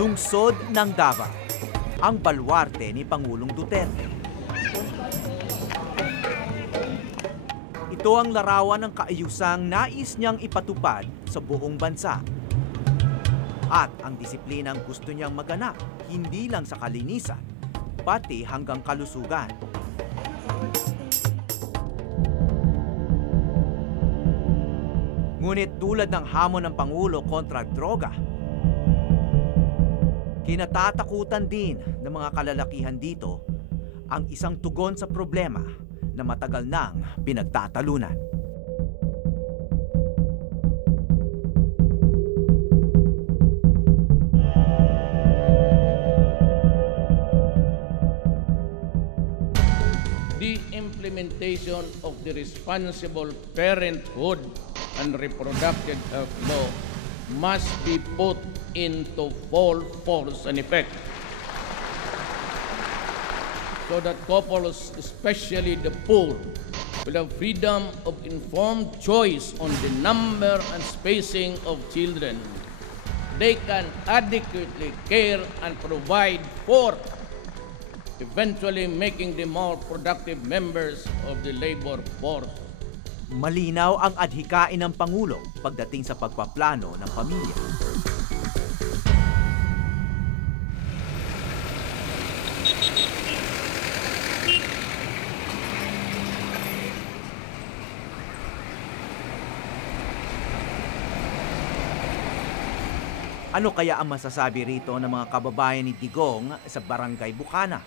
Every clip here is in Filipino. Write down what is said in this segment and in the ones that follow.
Lungsod ng Davao, ang baluarte ni Pangulong Duterte. Ito ang larawan ng kaayusang nais niyang ipatupad sa buong bansa. At ang disiplinang gusto niyang maganap, hindi lang sa kalinisan, pati hanggang kalusugan. Ngunit tulad ng hamon ng Pangulo kontra droga, kinatatakutan din ng mga kalalakihan dito ang isang tugon sa problema na matagal nang pinagtatalunan. The implementation of the Responsible Parenthood and Reproductive Health Law must be put into full force and effect so that couples, especially the poor, will have freedom of informed choice on the number and spacing of children they can adequately care and provide for, eventually making them more productive members of the labor force. Malinaw ang adhikain ng Pangulo pagdating sa pagpaplano ng pamilya. Ano kaya ang masasabi rito ng mga kababayan ni Digong sa Barangay Bukana?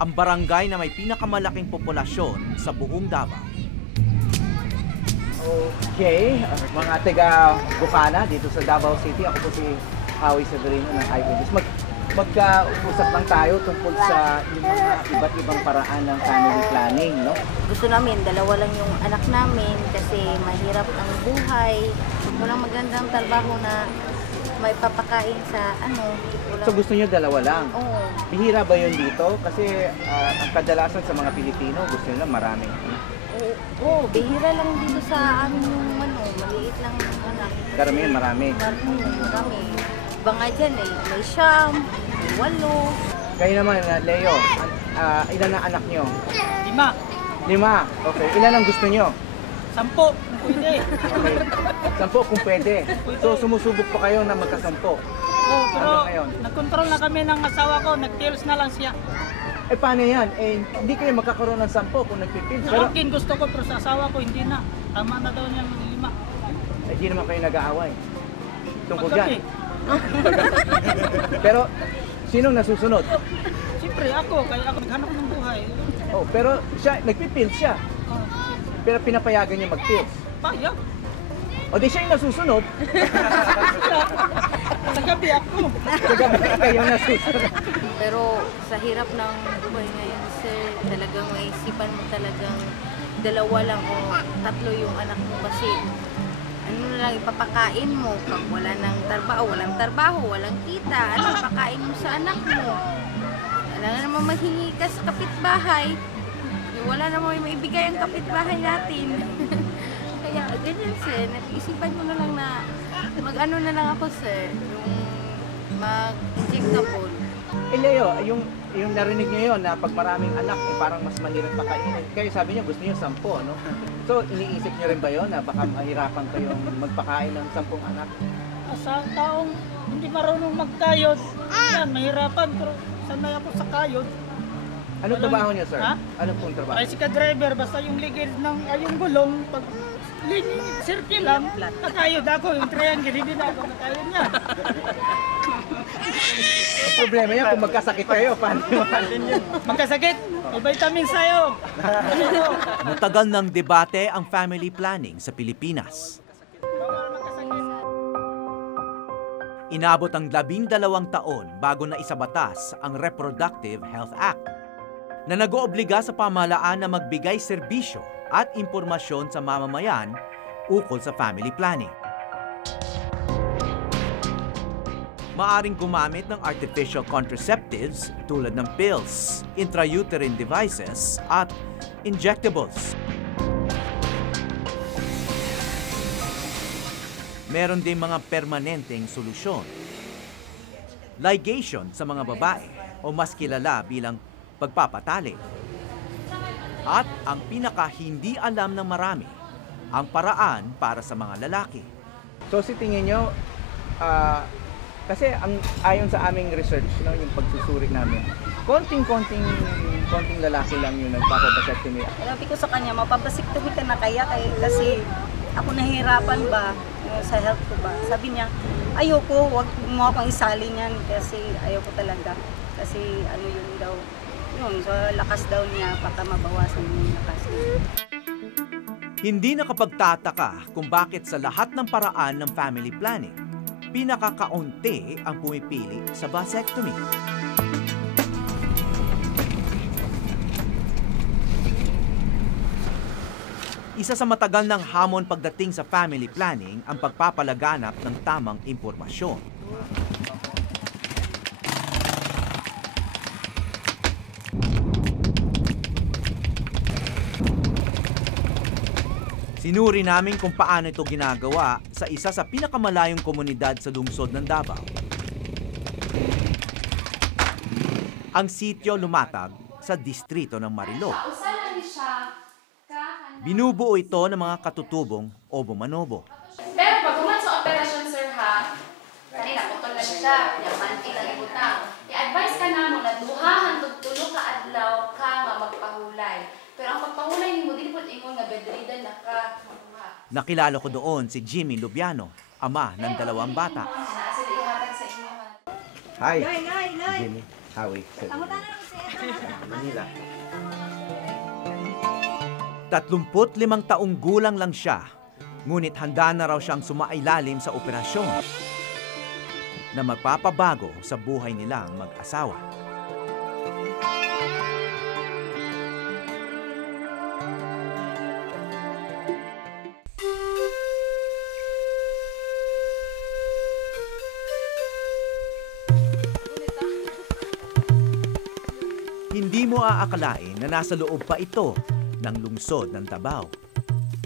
Ang barangay na may pinakamalaking populasyon sa buong Davao. Okay, mga taga Bukana dito sa Davao City. Ako po si Howie Severino ng Eyewitness. Magkausap lang tayo tungkol sa yung mga iba't ibang paraan ng family planning, no? Gusto namin, dalawa lang yung anak namin kasi mahirap ang buhay. Walang magandang trabaho na may papakain sa So gusto niyo dalawa lang? Oo. Bihira ba yun dito? Kasi ang kadalasan sa mga Pilipino gusto nila marami. Oo, bihira lang dito sa amin yung maliit lang anak. Karamihan marami. Marami. Iba nga dyan may siyam, may 8. Kayo naman, Leo, ilan ang anak niyo? 5. 5. Okay. Ilan ang gusto niyo? 10. Kung pwede. Okay. 10 kung pwede. So sumusubok pa kayo na magka-10. Oo, pero ngayon? nag-control na kami ng asawa ko. Nag-pills na lang siya. Eh paano yan? Eh hindi kayo magkakaroon ng 10 kung nagpipil. Sa akin gusto ko pero sa asawa ko hindi na. Tama na daw niyang 5. Hindi naman kayo nag-aaway. Tungkol Paggabi. dyan. Pero sinong nasusunod? Siyempre ako, kaya ako naghanap ng buhay. Oh, pero siya nagpipil siya. Oh, Pero pinapayagan niya mag-pills. payag. O di siya yung nasusunod. Sa gabi ako. Sa gabi kayo nasusunod. Pero sa hirap ng buhay ngayon, sir, talagang maisipan mo talagang dalawa lang o 3 yung anak mo kasi ano na lang ipapakain mo pag wala ng trabaho, walang kita, ano ipapakain mo sa anak mo? Wala nga naman mahingi ka sa kapitbahay. Wala naman maibigay ang kapitbahay natin. Kaya ganyan sir, naisipan mo na lang na mag-ano na lang ako sir, yung mag-injectable. Eh Leo, yung narinig niyo yun na pag maraming anak, eh, parang mas mahirap pakainin. Kaya sabi niyo gusto niyo 10, no? So iniisip niyo rin ba yun na baka mahirapan kayong magpakain ng 10 anak? Sa taong hindi marunong magkayod, yan, mahirapan. Pero sanay ako sa kayod. Anong trabaho niyo, sir? Ha? Ano pong trabaho? Ay, si ka-driver, basta yung ligid ng yung gulong, pag circle lang, nakayod ako, yung triangle, hindi na ako nakayod niya. Ang problema niya kung magkasakit kayo, paano yun? Magkasakit, may vitamin sa'yo. Matagal ng debate ang family planning sa Pilipinas. Inabot ang 12 taon bago na isabatas ang Reproductive Health Act na nag-oobliga sa pamahalaan na magbigay serbisyo at impormasyon sa mamamayan ukol sa family planning. Maaring gumamit ng artificial contraceptives tulad ng pills, intrauterine devices at injectables. Meron din mga permanenteng solusyon ligation sa mga babae o mas kilala bilang pagpapatali. At ang pinaka hindi alam ng marami, ang paraan para sa mga lalaki. So si tingin nyo, kasi ayon sa aming research, no, yung pagsusuri namin, konting lalaki lang yung nagpapabasectomy. Sabi ko sa kanya, mapabasiktomy ka na kaya kasi ako nahihirapan ba sa health ko ba. Sabi niya, ayoko, wag mo akong isali niyan kasi ayoko talaga. Kasi ano yun daw, yun, so lakas daw niya, baka mabawasan yung lakas niya. Hindi nakapagtataka kung bakit sa lahat ng paraan ng family planning, pinakakaunti ang pumipili sa vasectomy. Isa sa matagal ng hamon pagdating sa family planning ang pagpapalaganap ng tamang impormasyon. Sinuri namin kung paano ito ginagawa sa isa sa pinakamalayong komunidad sa lungsod ng Davao. Ang sitio Lumatag sa distrito ng Marilog. Binubuo ito ng mga katutubong obo-manobo. Pero pag human sa operasyon, sir, ha, kanina putol na siya, yaman ilang butang. I-advise ka na mo na duhahan tulo ka adlaw ka nga magpahulay. Pero ang pagpahulay mo, di po ingon nga bedridden na ka. Nakilala ko doon si Jimmy Lubiano, ama ng 2 bata. Hi, Jimmy. Howie. Manila. 35 taong gulang lang siya, ngunit handa na raw siyang sumailalim sa operasyon na magpapabago sa buhay nilang mag-asawa. Hindi mo aakalain na nasa loob pa ito ng lungsod ng Davao,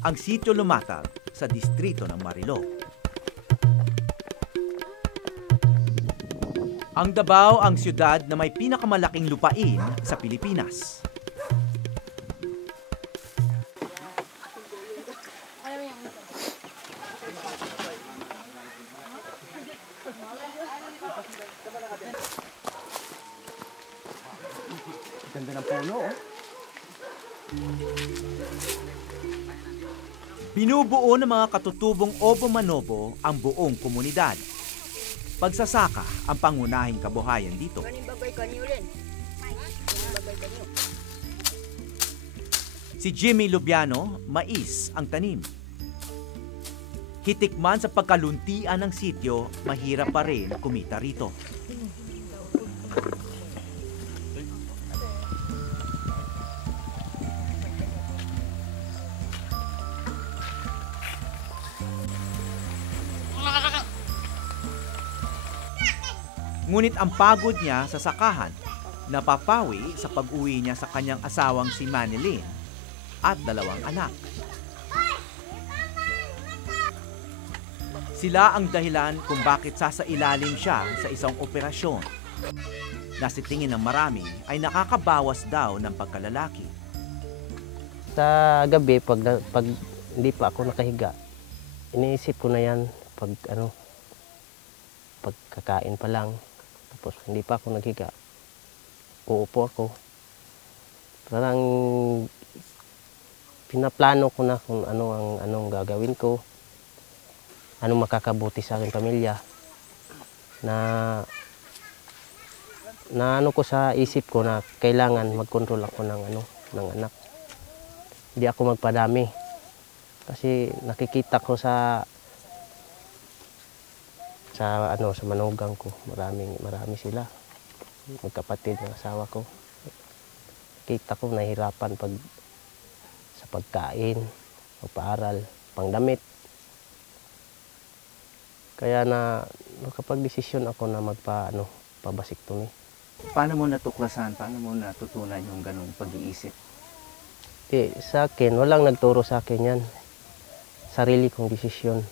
ang sitio Lumatag sa distrito ng Marilog. Ang Davao ang siyudad na may pinakamalaking lupain sa Pilipinas. Ganda ng puno, oh. Binubuo ng mga katutubong obo-manobo ang buong komunidad. Pagsasaka ang pangunahing kabuhayan dito. Si Jimmy Lubiano, mais ang tanim. Hitik man sa pagkaluntian ng sityo, mahirap pa rin kumita rito. Ngunit ang pagod niya sa sakahan, napapawi sa pag-uwi niya sa kanyang asawang si Manilyn at 2 anak. Sila ang dahilan kung bakit sasailalim siya sa isang operasyon na sa tingin ng marami ay nakakabawas daw ng pagkalalaki. Sa gabi, pag hindi pa ako nakahiga, iniisip ko na yan pagkakain pa lang. Tapos hindi pa ako naghiga, uupo ako. Parang pinaplano ko na kung anong gagawin ko, anong makakabuti sa aking pamilya. Na ano ko sa isip ko na kailangan mag-control ako ng anak. Hindi ako magpadami. Kasi nakikita ko sa manugang ko, marami sila, magkapatid ng asawa ko. Kita ko nahirapan sa pagkain, pagpaaral, pangdamit. Kaya nakapag-desisyon ako na pabasiktomy. Paano mo natuklasan, paano mo natutunan yung ganung pag-iisip? Sa akin, walang nagturo sa akin yan. Sarili kong desisyon.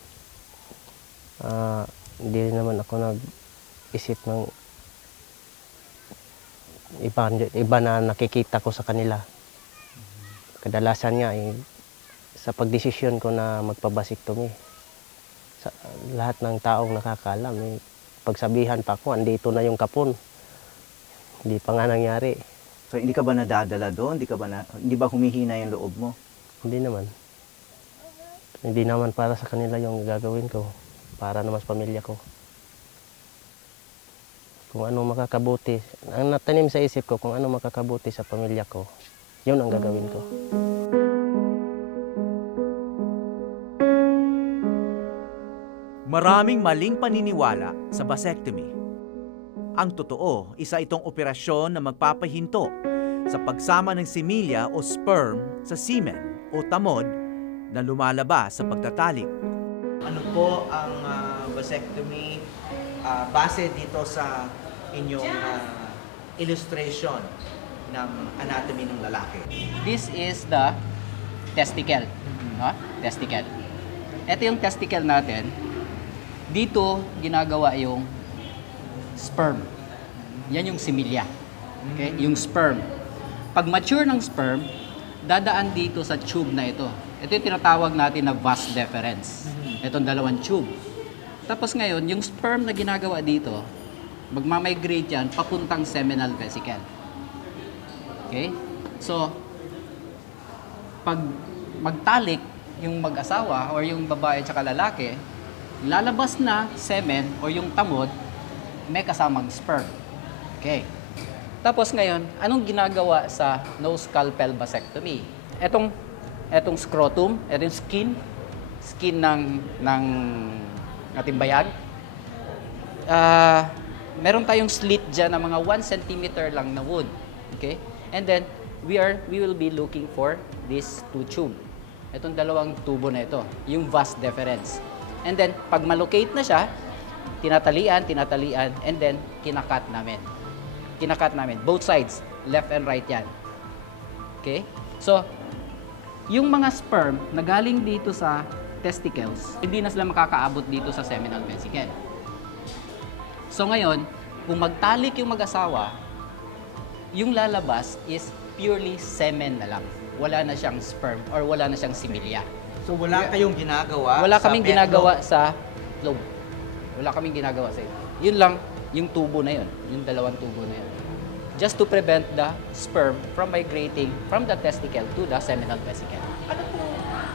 Hindi naman ako nag-isip ng iba na nakikita ko sa kanila. Kadalasan nga sa pagdesisyon ko na magpabasiktomi, sa lahat ng taong nakakaalam, pagsabihan pa ako, andito na yung kapon. Hindi pa nga nangyari. So hindi ka ba nadadala doon? Hindi ba humihina yung loob mo? Hindi naman. Hindi naman para sa kanila yung gagawin ko. Para naman sa pamilya ko. Kung ano makakabuti. Ang natanim sa isip ko, kung ano makakabuti sa pamilya ko, yun ang gagawin ko. Maraming maling paniniwala sa vasectomy. Ang totoo, isa itong operasyon na magpapahinto sa pagsama ng similya o sperm sa semen o tamod na lumalabas sa pagtatalik. Ano po ang vasectomy base dito sa inyong illustration ng anatomy ng lalaki? This is the testicle. No? Testicle. Ito yung testicle natin. Dito ginagawa yung sperm. Yan yung similya. Okay? Yung sperm. Pag mature ng sperm, dadaan dito sa tube na ito. Ito yung tinatawag natin na vas deferens. Itong dalawang tube. Tapos ngayon, yung sperm na ginagawa dito, magmamigrate yan papuntang seminal vesicle. Okay? So, pag magtalik yung mag-asawa or yung babae at lalaki, lalabas na semen o yung tamod, may kasamang sperm. Okay. Tapos ngayon, anong ginagawa sa no scalpel vasectomy? Etong scrotum, etong skin ng ating bayag. Meron tayong slit dyan na mga 1 cm lang na wood. Okay? And then, we will be looking for this 2 tube. Itong dalawang tubo na ito, yung vas deferens. And then, pag malocate na siya, tinatalian, and then, kinakat namin. Both sides, left and right yan. Okay? So, yung mga sperm na galing dito sa testicles, hindi na sila makakaabot dito sa seminal vesicle. So ngayon, kung magtalik yung mag-asawa, yung lalabas is purely semen na lang. Wala na siyang sperm or wala na siyang similya. So wala kayong ginagawa Wala kaming ginagawa sa lobe. Wala kaming ginagawa sa ito. Yun lang, yung tubo na yun. Yung dalawang tubo na yun. Just to prevent the sperm from migrating from the testicle to the seminal vesicle. Ano po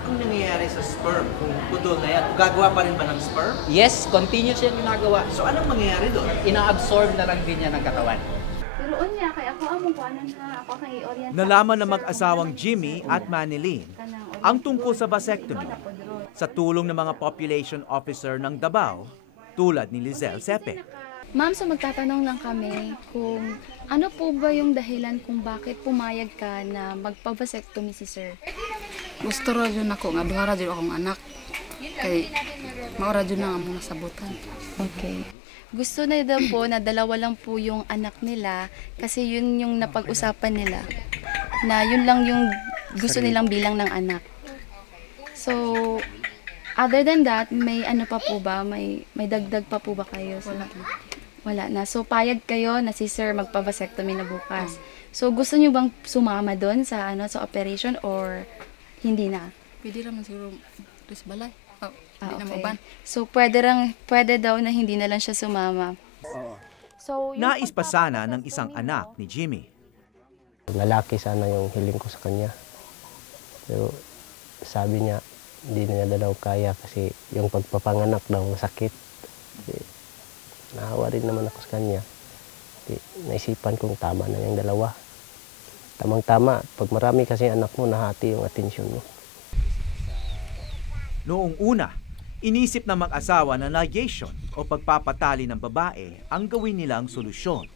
ang nangyayari sa sperm kung putol na yan? Gagawa pa rin ba ng sperm? Yes, continuous yan ginagawa. So anong mangyayari doon? Ina-absorb na lang din yan ng katawan. Pero unya, kaya ako among kuanan ha, ako kang i-orient. Nalaman ng mag-asawang Jimmy at Manilyn ang tungkol sa vasectomy sa tulong ng mga population officer ng Davao tulad ni Lizelle Sepe. Ma'am, so magtatanong lang kami kung ano po ba yung dahilan kung bakit pumayag ka na magpa-vasectomy si sir? Gusto ra yun ako, nga duha ra yun akong anak. Kay maura yun na nga mong nasabutan. Okay. Gusto na daw po na dalawa lang po yung anak nila kasi yun yung napag-usapan nila. Na yun lang yung gusto nilang bilang ng anak. So, other than that, may ano pa po ba? May dagdag pa po ba kayo? Wala na. So, payag kayo na si sir magpa-vasectomy na bukas. So, gusto niyo bang sumama doon sa sa operation or hindi na? Pwede naman siguro balay. Hindi na Okay. maban. So, pwede daw na hindi na lang siya sumama. So, yung Nais pa sana ng isang anak ni Jimmy. Lalaki sana yung hiling ko sa kanya. Pero sabi niya, hindi na niya daw kaya kasi yung pagpapanganak daw masakit. Naawa rin naman ako sa kanya. Naisipan kong tama na yung dalawa. Tamang-tama, pag marami kasi anak mo, nahati yung atensyon mo. Noong una, inisip ng mag-asawa na ligation o pagpapatali ng babae ang gawin nilang solusyon.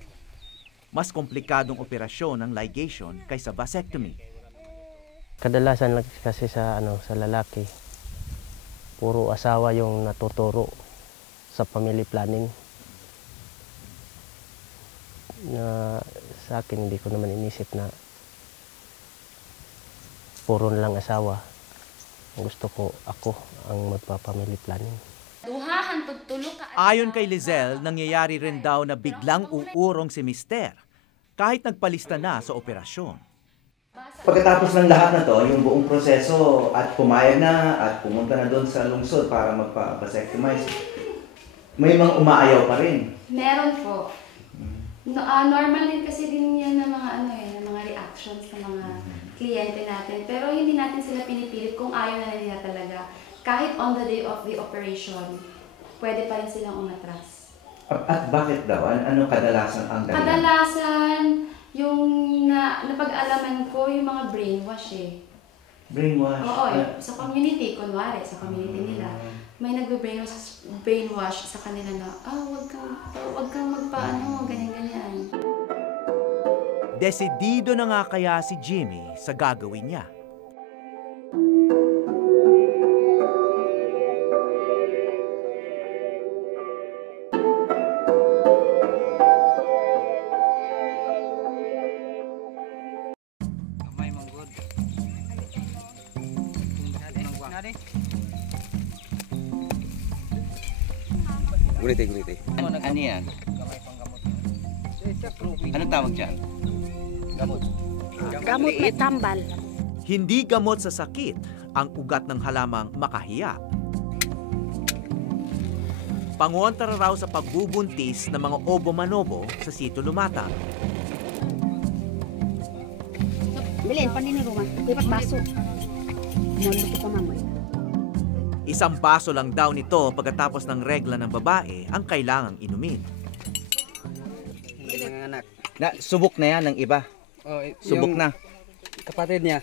Mas komplikadong operasyon ng ligation kaysa vasectomy. Kadalasan lang kasi sa lalaki, puro asawa yung natuturo sa family planning. Na sa akin, hindi ko naman inisip na puro na lang asawa. Gusto ko ako ang magpa-family planning. Duhahan tugtulo ka. Ayon kay Lizelle, nangyayari rin daw na biglang uurong si Mister kahit nagpalista na sa operasyon. Pagkatapos ng lahat na to, yung buong proseso at pumayag na at pumunta na doon sa lungsod para magpa-vasectomize, may mga umaayaw pa rin. Meron po. Normal din kasi din yan ng mga ng mga reactions ng mga kliyente natin. Pero hindi natin sila pinipilit kung ayaw na nila talaga. Kahit on the day of the operation, pwede pa rin silang umatras. At bakit daw? Ano kadalasan ang dahilan? Kadalasan, yung napag-alaman ko, yung mga brainwash eh. Brainwash? Oo, sa community, kunwari, sa community nila. May nagbe-brainwash sa kanila na, wag kang magpaano, ganyan-ganyan. Desidido na nga kaya si Jimmy sa gagawin niya. Guliti. Ano yan? Ano tawag dyan? Gamot may tambal. Hindi gamot sa sakit ang ugat ng halamang makahiya. Pangontra raw sa pagbubuntis ng mga obo-manobo sa Sitio Lumatang. Bilin, paniniruma. Ipat baso. Maluto pa mamoy. Isang baso lang daw nito pagkatapos ng regla ng babae ang kailangang inumin. Subok na yan ng iba. Subok na. Kapatid niya.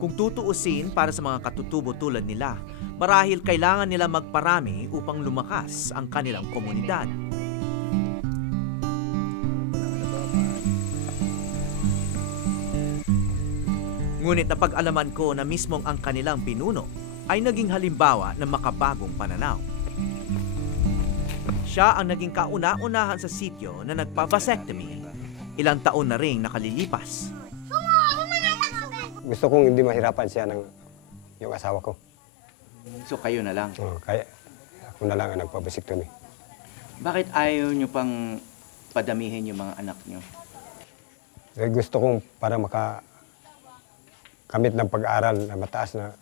Kung tutuusin para sa mga katutubo tulad nila, marahil kailangan nila magparami upang lumakas ang kanilang komunidad. Ngunit napag-alaman ko na mismong ang kanilang pinuno ay naging halimbawa ng makabagong pananaw. Siya ang naging kauna-unahan sa sitio na nagpa-vasectomy. Ilang taon na ring nakalilipas. Gusto kong hindi mahirapan siya ng yung asawa ko. So kayo na lang? Kaya ako na lang ang nagpa-vasectomy. Bakit ayaw nyo pang padamihin yung mga anak nyo? Gusto kong para kamit ng pag-aaral na mataas na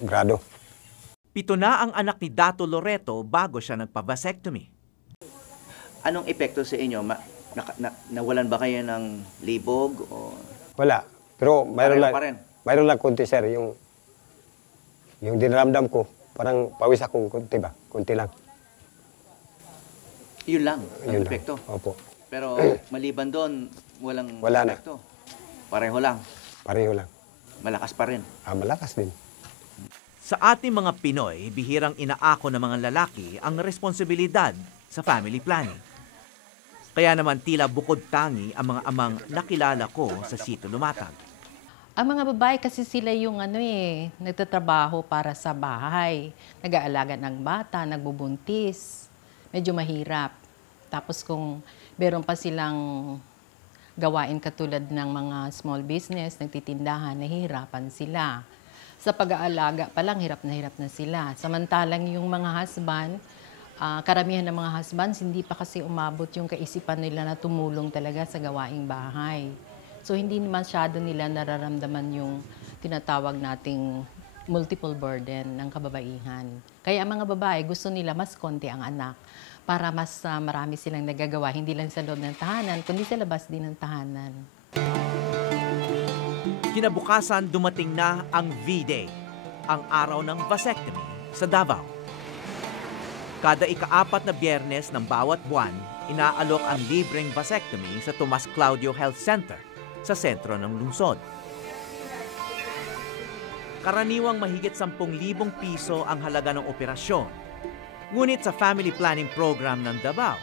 grado. 7 na ang anak ni Dato Loreto bago siya nagpa-vasectomy. Anong epekto sa inyo? Nawalan ba kayo ng libog? O... Wala. Pero mayroon lang konti, sir. Yung dinaramdam ko, parang pawis akong konti ba? Konti lang. Yun lang ang epekto? Opo. Pero maliban doon, wala epekto? Pareho lang? Pareho lang. Malakas pa rin? Malakas din. Sa ating mga Pinoy, bihirang inaako ng mga lalaki ang responsibilidad sa family planning. Kaya naman tila bukod tangi ang mga amang nakilala ko sa Sitio Lumatang. Ang mga babae kasi sila yung nagtatrabaho para sa bahay. Nag-aalaga ng bata, nagbubuntis. Medyo mahirap. Tapos kung meron pa silang gawain katulad ng mga small business, nagtitindahan, nahihirapan sila. Sa pag-aalaga pa lang, hirap na sila. Samantalang yung mga husband, karamihan ng mga husbands, hindi pa kasi umabot yung kaisipan nila na tumulong talaga sa gawaing bahay. So hindi masyado nila nararamdaman yung tinatawag nating multiple burden ng kababaihan. Kaya ang mga babae, gusto nila mas konti ang anak para mas marami silang nagagawa, hindi lang sa loob ng tahanan, kundi sa labas din ng tahanan. Kinabukasan dumating na ang V-Day, ang araw ng vasectomy sa Davao. Kada ika-4 na Biyernes ng bawat buwan, inaalok ang libreng vasectomy sa Tomas Claudio Health Center sa sentro ng lungsod. Karaniwang mahigit 10,000 piso ang halaga ng operasyon. Ngunit sa family planning program ng Davao,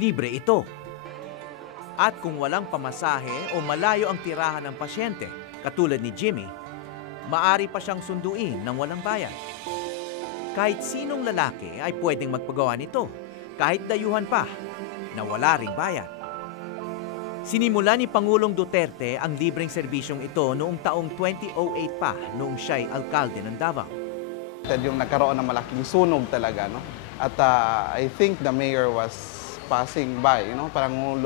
libre ito. At kung walang pamasahe o malayo ang tirahan ng pasyente, katulad ni Jimmy, maari pa siyang sunduin ng walang bayad. Kahit sinong lalaki ay pwedeng magpagawa nito, kahit dayuhan pa, na wala ring bayad. Sinimula ni Pangulong Duterte ang libreng serbisyong ito noong taong 2008 pa noong siya'y alkalde ng Davao. Yung nagkaroon ng malaking sunog talaga, no? At I think the mayor was passing by, parang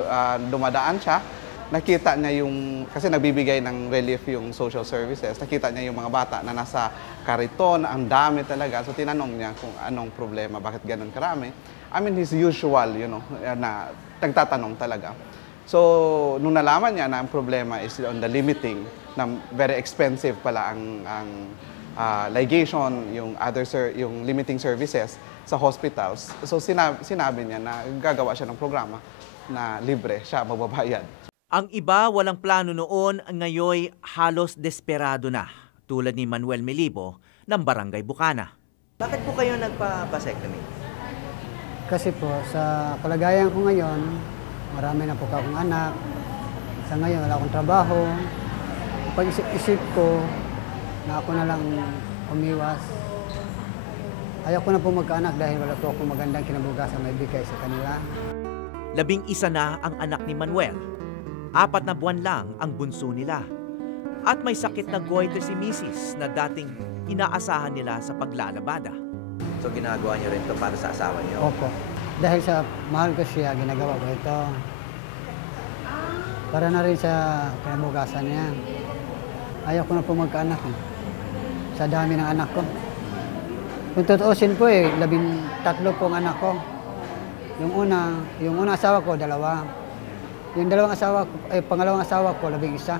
dumadaan siya. Nakita niya kasi nagbibigay ng relief yung social services, nakita niya yung mga bata na nasa kariton, ang dami talaga. So tinanong niya kung anong problema, bakit ganun karami. I mean, his usual, na nagtatanong talaga. So, nung nalaman niya na ang problema is on the limiting, na very expensive pala ang ligation, yung limiting services sa hospitals. So, sinabi niya na gagawa siya ng programa na libre siya magbabayad. Ang iba walang plano noon, ngayoy halos desperado na, tulad ni Manuel Melibo ng Barangay Bukana. Bakit po kayo nagpa-vasectomy? Kasi po, sa kalagayan ko ngayon, marami na po akong anak. Sa ngayon, wala akong trabaho. Pag-isip ko na ako na lang umiwas. Ayaw ko na po magkaanak dahil wala po akong magandang kinabukasan may bigay sa kanila. 11 na ang anak ni Manuel. 4 na buwan lang ang bunso nila. At may sakit na goiter si Mrs. na dating inaasahan nila sa paglalabada. So ginagawa niyo rin ito para sa asawa niyo? Opo. Dahil sa mahal ko siya, ginagawa ko ito. Para na rin sa kinabukasan niya. Ayaw ko na po magkaanak. Sa dami ng anak ko. Kung tutuusin po 13 po ang anak ko. Yung una asawa ko, 2. Yung pangalawang asawa ko, 11.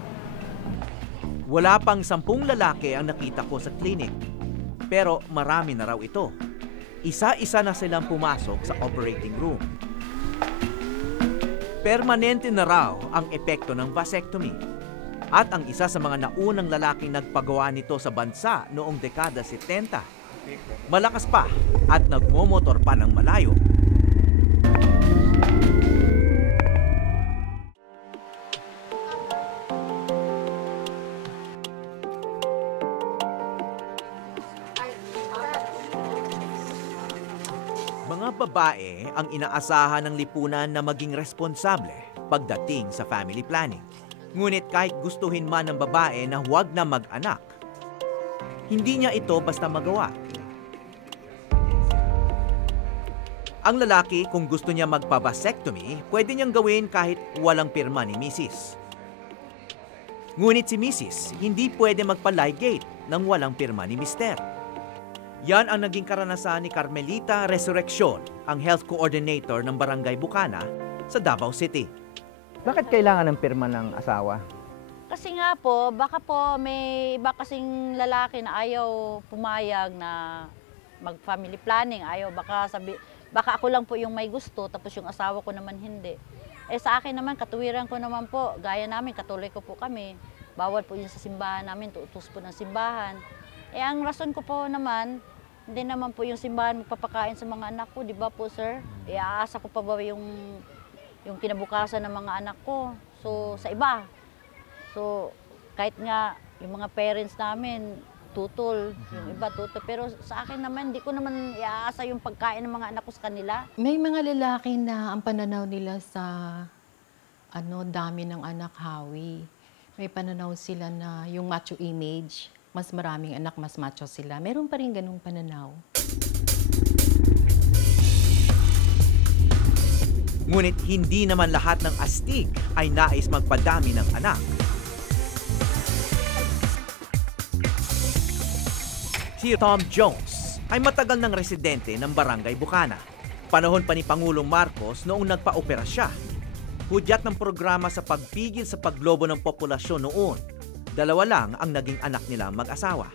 Wala pang 10 lalaki ang nakita ko sa klinik. Pero marami na raw ito. Isa-isa na silang pumasok sa operating room. Permanente na raw ang epekto ng vasectomy. At ang isa sa mga naunang lalaking nagpagawa nito sa bansa noong dekada 70. Malakas pa at nagmomotor pa ng malayo. Mga babae ang inaasahan ng lipunan na maging responsable pagdating sa family planning. Ngunit kahit gustuhin man ng babae na huwag na mag-anak, hindi niya ito basta magawa. Ang lalaki, kung gusto niya magpa-vasectomy, pwede niyang gawin kahit walang pirma ni Mrs. Ngunit si Mrs. hindi pwede magpa-ligate nang walang pirma ni Mr. Yan ang naging karanasan ni Carmelita Resurreccion, ang health coordinator ng Barangay Bukana sa Davao City. Bakit kailangan ng pirma ng asawa? Kasi nga po, baka po may iba kasing lalaki na ayaw pumayag na mag-family planning. Baka ako lang po yung may gusto, tapos yung asawa ko naman hindi. Sa akin naman, katuwiran ko naman po, gaya namin, Katoliko po kami. Bawal po yun sa simbahan namin, tuutos po ng simbahan. Ang rason ko po naman, hindi naman po yung simbahan magpapakain sa mga anak ko, di ba po sir? Aasa ko pa ba yung kinabukasan ng mga anak ko? So, sa iba. So, kahit nga yung mga parents namin, tutol, yung iba tutol. Pero sa akin naman, hindi ko naman iaasa yung pagkain ng mga anak ko sa kanila. May mga lalaki na ang pananaw nila sa dami ng anak, hawi. May pananaw sila na yung macho image, mas maraming anak, mas macho sila. Meron pa rin ganung pananaw. Ngunit hindi naman lahat ng astig ay nais magpadami ng anak. Si Tom Jones ay matagal ng residente ng Barangay Bukana. Panahon pa ni Pangulong Marcos noong nagpa-opera siya. Hudyat ng programa sa pagpigil sa paglobo ng populasyon noon. 2 lang ang naging anak nila mag-asawa.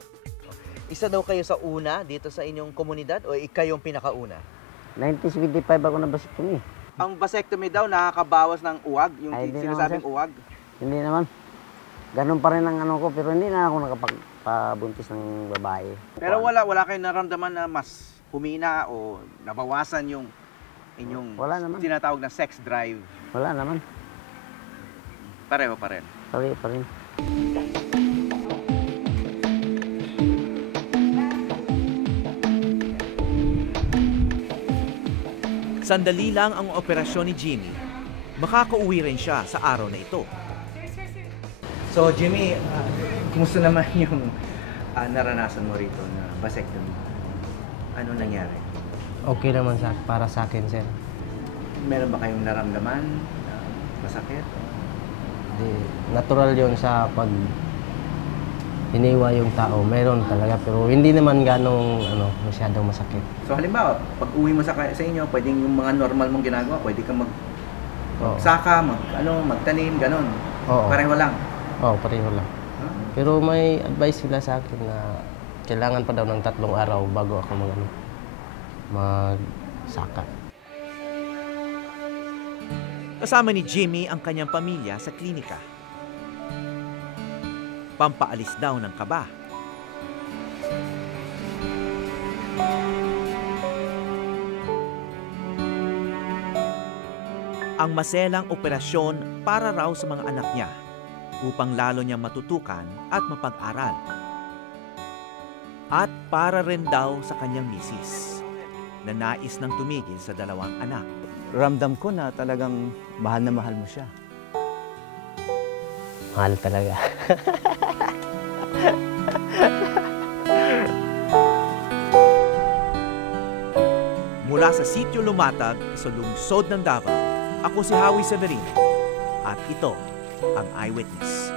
Isa daw kayo sa una dito sa inyong komunidad o ikayong pinakauna? 1975 ako na vasectomy. Ang vasectomy daw nakakabawas ng uwag, yung sinasabing uwag? Hindi naman. Ganun pa rin ang ko, pero hindi na ako nakapagpabuntis ng babae. Pero wala kayong naramdaman na mas humina o nabawasan yung inyong tinatawag na sex drive? Wala naman. Pareho pa rin? Pareho pa rin. Sandali lang ang operasyon ni Jimmy. Makakauwi rin siya sa araw na ito. So Jimmy, kumusta naman yung naranasan mo rito na vasectomy? Ano nangyari? Okay naman para sa akin, sir. Meron ba kayong naramdaman na masakit? Di, natural yon sa pag hiniwa yung tao. Meron talaga, pero hindi naman ganong masyadong masakit. So halimbawa, pag uwi mo sa inyo, pwedeng yung mga normal mong ginagawa, pwede kang magsaka, magtanim, ganon. Oo. Pareho lang. Oo, pareho lang. Pero may advice sila sa akin na kailangan pa daw ng 3 araw bago ako magsaka. Kasama ni Jimmy ang kanyang pamilya sa klinika. Pampaalis daw ng kaba. Ang maselang operasyon para raw sa mga anak niya upang lalo niyang matutukan at mapag-aral. At para rin daw sa kanyang misis na nais nang tumigil sa 2 anak. Ramdam ko na talagang mahal na mahal mo siya. Mahal talaga. Mula sa Sitio Lumatag sa lungsod ng Davao, ako si Howie Severino at ito ang Eyewitness.